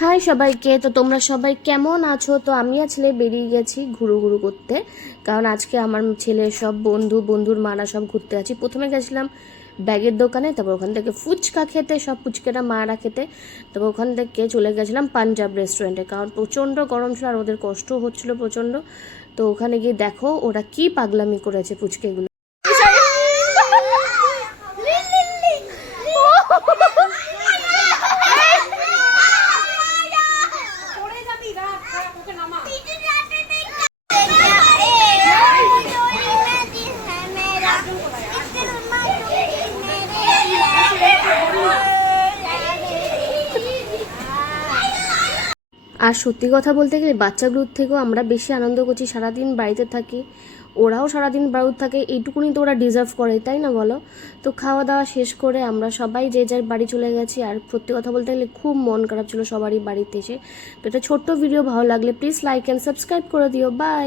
High সবাইকে, তো তোমরা সবাই কেমন আছো? তো আমি আর ছেলে বেরিয়ে গেছি ঘুরু ঘুরু করতে, কারণ আজকে আমার ছেলের সব বন্ধুর মারা সব ঘুরতে আছি। প্রথমে গেছিলাম ব্যাগের দোকানে, তারপর ওখান থেকে ফুচকা খেতে, সব ফুচকাটা মারা খেতে। তারপর ওখান থেকে চলে গেছিলাম পাঞ্জাব রেস্টুরেন্টে, কারণ প্রচণ্ড গরম ছিল আর ওদের কষ্ট হচ্ছিলো প্রচণ্ড। তো ওখানে গিয়ে দেখো ওরা কি পাগলামি করেছে ফুচকেগুলো। আর সত্যি কথা বলতে গেলে বাচ্চাগুলোর থেকেও আমরা বেশি আনন্দ করছি, সারাদিন বাড়িতে থাকি, ওরাও সারাদিন বাড়িতে থাকে, এইটুকুনি তো ওরা ডিজার্ভ করে, তাই না বলো? তো খাওয়া দাওয়া শেষ করে আমরা সবাই যে যার বাড়ি চলে গেছি। আর সত্যি কথা বলতে গেলে খুব মন খারাপ ছিল সবারই বাড়িতে এসে। তো এটা ছোট্ট ভিডিও ভালো লাগলে প্লিজ লাইক অ্যান্ড সাবস্ক্রাইব করে দিও। বাই।